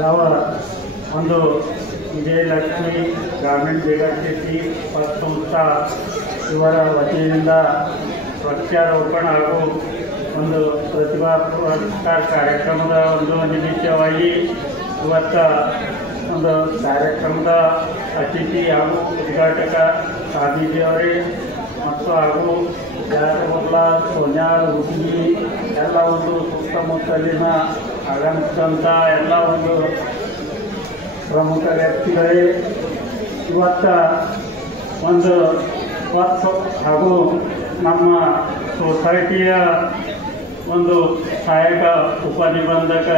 ಯಾವ ಒಂದು ವಿಜಯಲಕ್ಷ್ಮಿ ಗ್ರಾಮೀಣ ಬೇಗಶೆಟ್ಟಿ ಸಂಸ್ಥಾ ಇವರ ವತಿಯಿಂದ ವೃಕ್ಷಾರೋಪಣ ಹಾಗೂ ಒಂದು ಪ್ರತಿಭಾ ಪುರಸ್ಕಾರ ಕಾರ್ಯಕ್ರಮದ ಒಂದು ನಿಮಿತ್ತವಾಗಿ ಇವತ್ತು ಒಂದು ಕಾರ್ಯಕ್ರಮದ ಅತಿಥಿ ಹಾಗೂ ಉದ್ಘಾಟಕ ಸ್ವಾಮೀಜಿಯವರೇ ಮತ್ತು ಹಾಗೂ ಜಾರಮಲ್ಲ ಸೋನ್ಯಾಳ ಹುಡುಗಿ ಎಲ್ಲ ಒಂದು ಸುತ್ತಮುತ್ತಲಿನ ಆಗಮಿಸಿದಂಥ ಎಲ್ಲ ಒಂದು ಪ್ರಮುಖ ವ್ಯಕ್ತಿಗಳೇ ಇವತ್ತು ಒಂದು ಹಾಗೂ ನಮ್ಮ ಸೊಸೈಟಿಯ ಒಂದು ಸಹಾಯಕ ಉಪನಿಬಂಧಕ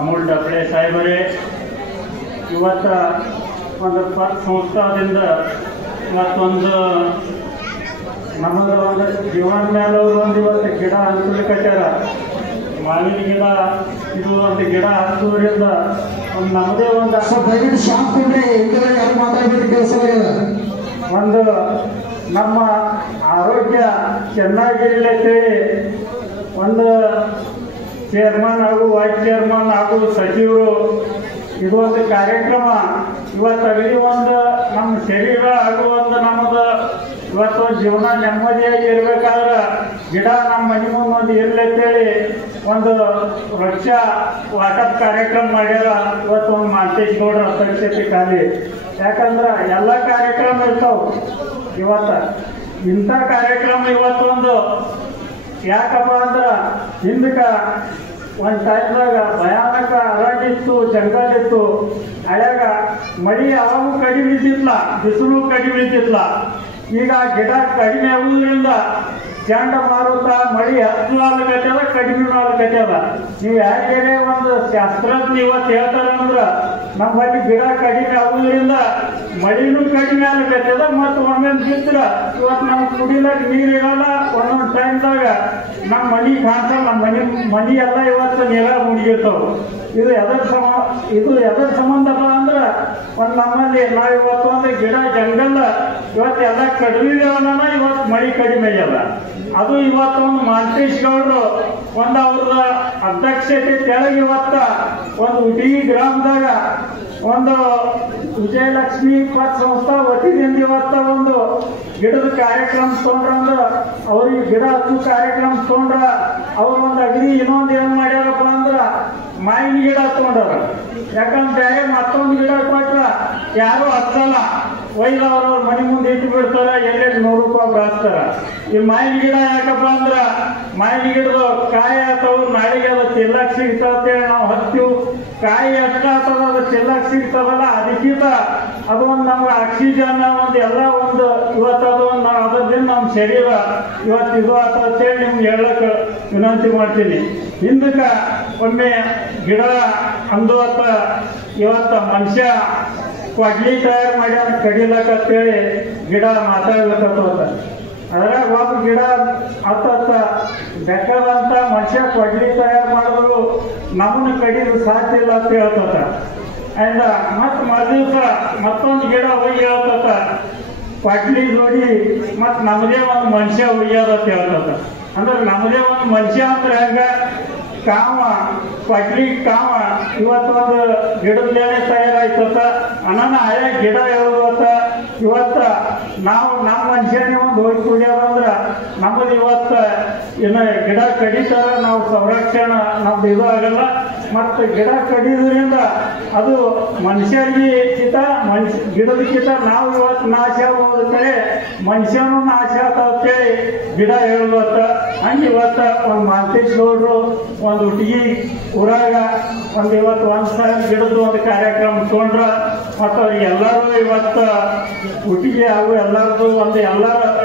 ಅಮೂಲ್ ಡಬ್ಳೆ ಸಾಹೇಬರೇ ಇವತ್ತು ಒಂದು ಸಂಸ್ಥಾದಿಂದ ಮತ್ತೊಂದು ನಮ್ಮದು ಒಂದು ಜೀವನ ಮೇಲೆ ಒಂದು ಇವತ್ತು ಗಿಡ ಹಂಚಲಿಕತ್ತಾರ ಮಾವಿನ ಗಿಡ ಇದು ಒಂದು ಗಿಡ ಹಚ್ಚೋದ್ರಿಂದ ಒಂದು ನಮ್ಮದೇ ಒಂದು ಒಂದು ನಮ್ಮ ಆರೋಗ್ಯ ಚೆನ್ನಾಗಿರ್ಲತ್ತೇಳಿ ಒಂದು ಚೇರ್ಮನ್ ಹಾಗೂ ವೈಸ್ ಚೇರ್ಮನ್ ಹಾಗೂ ಸಚಿವರು ಇದು ಒಂದು ಕಾರ್ಯಕ್ರಮ ಇವತ್ತು ಅಗದಿ ಒಂದು ನಮ್ಮ ಶರೀರ ಹಾಗೂ ಒಂದು ನಮ್ಮದು ಇವತ್ತು ಜೀವನ ನೆಮ್ಮದಿಯಾಗಿ ಇರಬೇಕಾದ್ರೆ ಗಿಡ ನಮ್ಮ ಮನೆ ಮುಂದೆ ಒಂದು ಇರ್ಲತ್ತೇಳಿ ಒಂದು ವೃಕ್ಷ ವಾಟಪ್ ಕಾರ್ಯಕ್ರಮ ಮಾಡ್ಯಾರ ಇವತ್ತು ಒಂದು ಮಾಂತೇಶ್ ಗೌಡ್ರ ಅಧ್ಯಕ್ಷತೆ ಖಾಲಿ ಯಾಕಂದ್ರೆ ಎಲ್ಲ ಕಾರ್ಯಕ್ರಮ ಇರ್ತಾವೆ ಇವತ್ತು ಇಂಥ ಕಾರ್ಯಕ್ರಮ ಇವತ್ತೊಂದು ಯಾಕಪ್ಪ ಅಂದ್ರೆ ಹಿಂದಕ್ಕೆ ಒಂದು ಟೈಮ್ದಾಗ ಭಯಾನಕ ಅರಣ್ಯಿತ್ತು ಜಂಗಲ್ ಇತ್ತು ಹಳ್ಯಾಗ ಮಳಿ ಯಾವಾಗೂ ಕಡಿಮೆ ಇದ್ದಿಲ್ಲ ಬಿಸಿಲು ಕಡಿಮೆ ಇದ್ದಿಲ್ಲ ಈಗ ಗಿಡ ಕಡಿಮೆ ಆಗುವುದರಿಂದ ಚಂಡಮಾರುತ ಮಳಿ ಹೆಚ್ಚು ಆಗ್ಲಕತ್ಯದ ಕಡಿಮೆ ಆಗ್ಲಕತ್ಯದ ನೀವು ಯಾಕೆ ಒಂದು ಶಾಸ್ತ್ರಜ್ಞ ಇವತ್ತು ಹೇಳ್ತಾರೆ ಅಂದ್ರೆ ನಮ್ಮಲ್ಲಿ ಗಿಡ ಕಡಿಮೆ ಆಗುವುದರಿಂದ ಮಳಿನೂ ಕಡಿಮೆ ಆಗ್ಲಕತ್ಯದ ಮತ್ತು ಒಮ್ಮೊಮ್ಮೆ ಬಿದ್ದ್ರ ಇವತ್ತು ನಮ್ಮ ಕುಡಿಲಾಕ ನೀರು ಇರಲ್ಲ ಒಂದೊಂದು ಟೈಮ್ದಾಗ ನಮ್ಮ ಮನೆ ಕಾಣಿಸಲ್ಲ ನಮ್ಮ ಮನಿ ಎಲ್ಲ ಇವತ್ತು ನೆಲ ಮುಗಿರ್ತಾವೆ ಇದು ಎದರ ಸಂಬಂಧಪ್ಪ ಅಂದ್ರೆ ಒಂದು ನಮ್ಮಲ್ಲಿ ನಾವು ಇವತ್ತು ಒಂದು ಗಿಡ ಜಂಗಲ್ ಇವತ್ತು ಎಲ್ಲ ಕಡಿಮೆ ಇವತ್ತು ಮಳಿ ಕಡಿಮೆ ಆಗ್ಯದ ಅದು ಇವತ್ತೊಂದು ಮಾಂತೇಶ್ ಗೌಡ್ರು ಒಂದು ಅವ್ರದ ಅಧ್ಯಕ್ಷತೆ ಕೆಳಗೆ ಇವತ್ತ ಒಂದು ಉಟಗಿ ಗ್ರಾಮದಾಗ ಒಂದು ವಿಜಯಲಕ್ಷ್ಮಿ ಸಂಸ್ಥಾ ವತಿಯಿಂದ ಇವತ್ತ ಒಂದು ಗಿಡದ ಕಾರ್ಯಕ್ರಮ ತೊಗೊಂಡ್ರಂದ್ರ ಅವ್ರಿಗೆ ಗಿಡ ಹಚ್ಚು ಕಾರ್ಯಕ್ರಮ ತೊಗೊಂಡ್ರ ಅವ್ರು ಒಂದು ಅಗದಿ ಇನ್ನೊಂದು ಏನು ಮಾಡ್ಯಾರಪ್ಪ ಅಂದ್ರ ಮಾವಿನ ಗಿಡ ತೊಗೊಂಡಾರ ಯಾಕಂದ್ರೆ ಬೇರೆ ಮತ್ತೊಂದು ಗಿಡ ಕೊಟ್ರ ಯಾರು ಹಚ್ಚಲ್ಲ ಒಯ್ದು ಅವ್ರವ್ರ ಮನೆ ಮುಂದೆ ಇಟ್ಟು ಬಿಡ್ತಾರ ಎಲ್ಲೆಲ್ಲಿ ₹100 ಹಾಕ್ತಾರ ಈ ಮಾವಿನ ಗಿಡ ಯಾಕಪ್ಪ ಅಂದ್ರ ಮಾವಿನ ಗಿಡದ ಕಾಯಿ ಆತವು ನಾಳೆಗೆ ಅದು ಚೆಲ್ಲಕ್ ಸಿಗ್ತದೆ ನಾವು ಹಚ್ತೀವಿ ಕಾಯಿ ಎಷ್ಟಾಗ್ತದ ಅದು ಚೆಲ್ಲಕ್ ಸಿಗ್ತದಲ್ಲ ಅದಕ್ಕಿಂತ ಅದು ಒಂದು ನಮ್ಗೆ ಆಕ್ಸಿಜನ್ ಒಂದು ಎಲ್ಲ ಒಂದು ಇವತ್ತು ಅದು ಒಂದು ಅದರಿಂದ ನಮ್ಮ ಶರೀರ ಇವತ್ತು ಇದು ಅಂತೇಳಿ ನಿಮ್ಗೆ ಹೇಳಕ್ ವಿನಂತಿ ಮಾಡ್ತೀನಿ ಹಿಂದಕ್ಕೆ ಒಮ್ಮೆ ಗಿಡ ಅಂದುವತ್ತ ಇವತ್ತು ಮನುಷ್ಯ ಕೊಡ್ಲಿ ತಯಾರು ಮಾಡ್ಯಾರ ಕಡಿಲಕ್ಕಂತೇಳಿ ಗಿಡ ಮಾತಾಡ್ಲಕ್ಕತ್ತ ಅದ್ರಾಗ ಒಂದು ಗಿಡ ಹತ್ತ ಬೆಕ್ಕದಂತ ಮನುಷ್ಯ ಕೊಡ್ಲಿ ತಯಾರು ಮಾಡಿದ್ರು ನಮ್ಮನ್ನ ಕಡಿದು ಸಾಧ್ಯ ಇಲ್ಲ ಅಂತ ಹೇಳ್ತತ ಅಂದ ಮತ್ತು ಮರುದಿವಸ ಮತ್ತೊಂದು ಗಿಡ ಹೋಗಿ ಹೇಳ್ತತ ಕೊಡ್ಲಿ ಜೋಡಿ ಮತ್ತು ನಮ್ಮದೇ ಒಂದು ಮನುಷ್ಯ ಉಳಿಯೋದತ್ತ ಹೇಳ್ತತ ಅಂದ್ರೆ ನಮ್ಮದೇ ಒಂದು ಮನುಷ್ಯ ಅಂದ್ರೆ ಹೆಂಗ ಕಾಮ ಕೊಡ್ಲಿ ಕಾಮ ಇವತ್ತೊಂದು ಗಿಡದಲ್ಲೇ ತಯಾರಾಯ್ತತ ಅನನ ಆಯಾ ಗಿಡ ಹೇಳೋದತ್ತ ಇವತ್ತ ನಾವು ನಮ್ಮ ಮನುಷ್ಯನೇ ಒಂದು ಹೋಗಿ ಕುಡಿಯೋದಂದ್ರ ನಮ್ಮದು ಇವತ್ತು ಇನ್ನು ಗಿಡ ಕಡಿತಾರ ನಾವು ಸಂರಕ್ಷಣೆ ನಮ್ದು ಇದು ಆಗಲ್ಲ ಮತ್ತು ಗಿಡ ಕಡಿಯೋದ್ರಿಂದ ಅದು ಮನುಷ್ಯರಿಗಿಂತ ಗಿಡದಕ್ಕಿಂತ ನಾವು ಇವತ್ತು ನಾಶ ಆಗೋದ ಕಡೆ ಮನುಷ್ಯನೂ ನಾಶ ಆಗ್ತೇಳಿ ಗಿಡ ಹೇಳುವತ್ತ ಹಂಗೆ ಇವತ್ತು ಒಂದು ಮಾಂತೇಶ್ ಗೌಡ್ರು ಒಂದು ಉಟಗಿ ಊರಾಗ ಒಂದು ಇವತ್ತು 1,000 ಗಿಡದ್ದು ಒಂದು ಕಾರ್ಯಕ್ರಮ ತೊಗೊಂಡ್ರ ಮತ್ತು ಅವ್ರಿಗೆ ಎಲ್ಲರೂ ಇವತ್ತು ಉಟಿಗೆ ಹಾಗೂ ಎಲ್ಲರದು ಒಂದು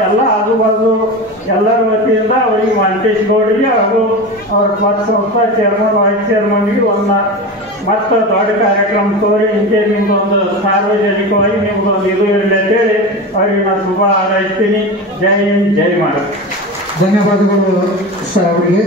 ಎಲ್ಲ ಆಜುಬಾಜು ಎಲ್ಲರ ವತಿಯಿಂದ ಅವರಿಗೆ ಮಾಂತೇಶ್ ಗೌಡ್ರಿಗೆ ಹಾಗೂ ಅವ್ರ ಸಂಸ್ಥಾ ಚೇರ್ಮನ್ ವೈಸ್ ಚೇರ್ಮನ್ಗೆ ಒಂದು ಮತ್ತು ದೊಡ್ಡ ಕಾರ್ಯಕ್ರಮ ತೋರಿ ಹಿಂಗೆ ನಿಮ್ದೊಂದು ಸಾರ್ವಜನಿಕವಾಗಿ ನಿಮ್ದೊಂದು ಇದು ಇರಲಿ ಅಂತೇಳಿ ಅವರಿಗೆ ನಾನು ಶುಭ ಹಾರೈಸ್ತೀನಿ. ಜೈ ಹಿಂದ್, ಜೈ ಭಾರತ್. ಧನ್ಯವಾದಗಳು ಸರ್ ಅವರಿಗೆ.